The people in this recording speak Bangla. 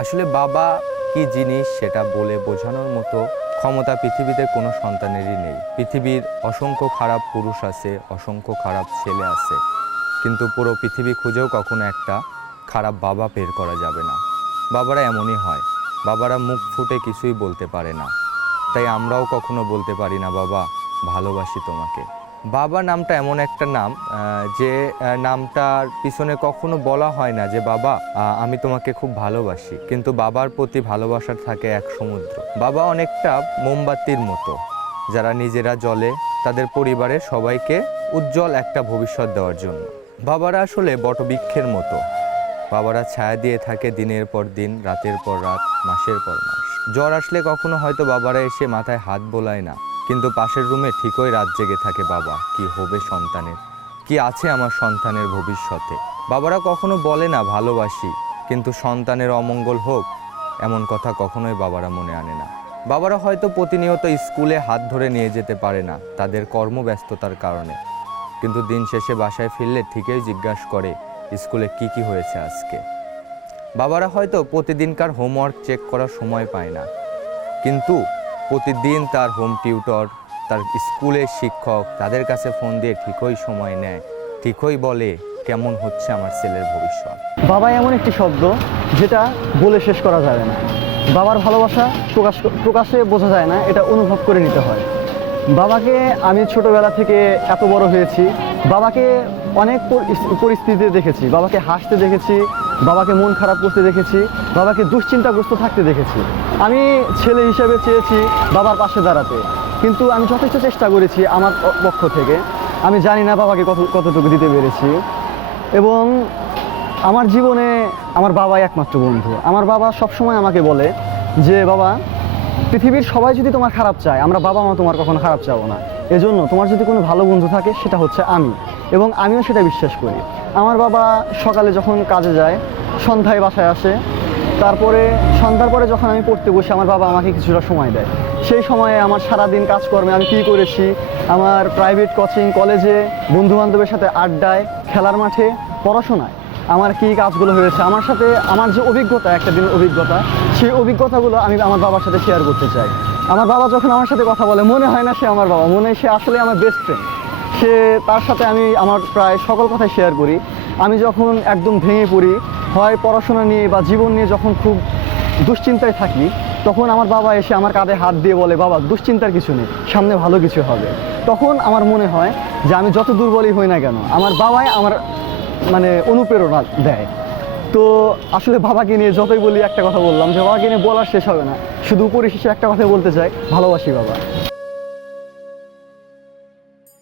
আসলে বাবা কি জিনিস সেটা বলে বোঝানোর মতো ক্ষমতা পৃথিবীতে কোনো সন্তানেরই নেই। পৃথিবীর অসংখ্য খারাপ পুরুষ আছে, অসংখ্য খারাপ ছেলে আছে। কিন্তু পুরো পৃথিবী খুঁজেও কখনো একটা খারাপ বাবা বের করা যাবে না। বাবারা এমনই হয়। বাবারা মুখ ফুটে কিছুই বলতে পারে না। তাই আমরাও কখনো বলতে পারি না, বাবা, ভালোবাসি তোমাকে। বাবা নামটা এমন একটা নাম যে নামটার পিছনে কখনো বলা হয় না যে, বাবা আমি তোমাকে খুব ভালোবাসি। কিন্তু বাবার প্রতি ভালোবাসার থাকে এক সমুদ্র। বাবা অনেকটা মোমবাতির মতো, যারা নিজেরা জলে তাদের পরিবারের সবাইকে উজ্জ্বল একটা ভবিষ্যৎ দেওয়ার জন্য। বাবারা আসলে বটবৃক্ষের মতো। বাবারা ছায়া দিয়ে থাকে দিনের পর দিন, রাতের পর রাত, মাসের পর মাস। জ্বর আসলে কখনো হয়তো বাবারা এসে মাথায় হাত বোলায় না। কিন্তু পাশের রুমে ঠিকই রাত জেগে থাকে বাবা। কি হবে সন্তানের? কি আছে আমার সন্তানের ভবিষ্যতে? বাবারা কখনো বলে না, ভালোবাসি। কিন্তু সন্তানের অমঙ্গল হোক, এমন কথা কখনোই বাবারা মনে আনে না। বাবারা হয়তো প্রতিনিয়ত স্কুলে হাত ধরে নিয়ে যেতে পারে না, তাদের কর্মব্যস্ততার কারণে। কিন্তু দিন শেষে বাসায় ফিরলে ঠিকই জিজ্ঞাসা করে, স্কুলে কি কি হয়েছে আজকে? বাবারা হয়তো প্রতিদিনকার হোমওয়ার্ক চেক করার সময় পায় না। কিন্তু প্রতিদিন তার হোম টিউটর তার স্কুলের শিক্ষক তাদের কাছে ফোন দিয়ে ঠিকই সময় নেয়, ঠিকই বলে কেমন হচ্ছে আমার ছেলের ভবিষ্যৎ। বাবা এমন একটি শব্দ যেটা বলে শেষ করা যাবে না। বাবার ভালোবাসা প্রকাশ প্রকাশে বোঝা যায় না, এটা অনুভব করে নিতে হয়। বাবাকে আমি ছোটবেলা থেকে এত বড় হয়েছি। বাবাকে অনেক পরিস্থিতিতে দেখেছি। বাবাকে হাসতে দেখেছি, বাবাকে মন খারাপ করতে দেখেছি, বাবাকে দুশ্চিন্তাগ্রস্ত থাকতে দেখেছি। আমি ছেলে হিসেবে চেয়েছি বাবার পাশে দাঁড়াতে। কিন্তু আমি যথেষ্ট চেষ্টা করেছি আমার পক্ষ থেকে। আমি জানি না বাবাকে কত কতটুকু দিতে পেরেছি। এবং আমার জীবনে আমার বাবাই একমাত্র বন্ধু। আমার বাবা সবসময় আমাকে বলে যে, বাবা, পৃথিবীর সবাই যদি তোমার খারাপ চায়, আমরা বাবা মা তোমার কখনো খারাপ চাবো না। এজন্য তোমার যদি কোনো ভালো বন্ধু থাকে, সেটা হচ্ছে আমি। এবং আমিও সেটা বিশ্বাস করি। আমার বাবা সকালে যখন কাজে যায়, সন্ধ্যায় বাসায় আসে, তারপরে, সন্ধ্যার পরে যখন আমি পড়তে বসি, আমার বাবা আমাকে কিছুটা সময় দেয়। সেই সময়ে আমার সারাদিন কাজকর্মে আমি কী করেছি, আমার প্রাইভেট কোচিং কলেজে বন্ধুবান্ধবের সাথে আড্ডায়, খেলার মাঠে, পড়াশোনায় আমার কি কাজগুলো হয়েছে, আমার সাথে, আমার যে অভিজ্ঞতা, একটা দিনের অভিজ্ঞতা, সেই অভিজ্ঞতাগুলো আমি আমার বাবার সাথে শেয়ার করতে চাই। আমার বাবা যখন আমার সাথে কথা বলে, মনে হয় না সে আমার বাবা, মনে হয় সে আসলে আমার বেস্ট ফ্রেন্ড সে তার সাথে আমি আমার প্রায় সকল কথাই শেয়ার করি। আমি যখন একদম ভেঙে পড়ি, হয় পড়াশোনা নিয়ে বা জীবন নিয়ে যখন খুব দুশ্চিন্তায় থাকি, তখন আমার বাবা এসে আমার কাঁধে হাত দিয়ে বলে, বাবা, দুশ্চিন্তার কিছু নেই, সামনে ভালো কিছু হবে। তখন আমার মনে হয় যে আমি যত দুর্বলই হই না কেন, আমার বাবাই আমার মানে অনুপ্রেরণা দেয়। তো আসলে বাবাকে নিয়ে যতই বলি একটা কথা বললাম, যে বাবাকে নিয়ে বলার শেষ হবে না। শুধু পরিশেষে একটা কথা বলতে চাই, ভালোবাসি বাবা।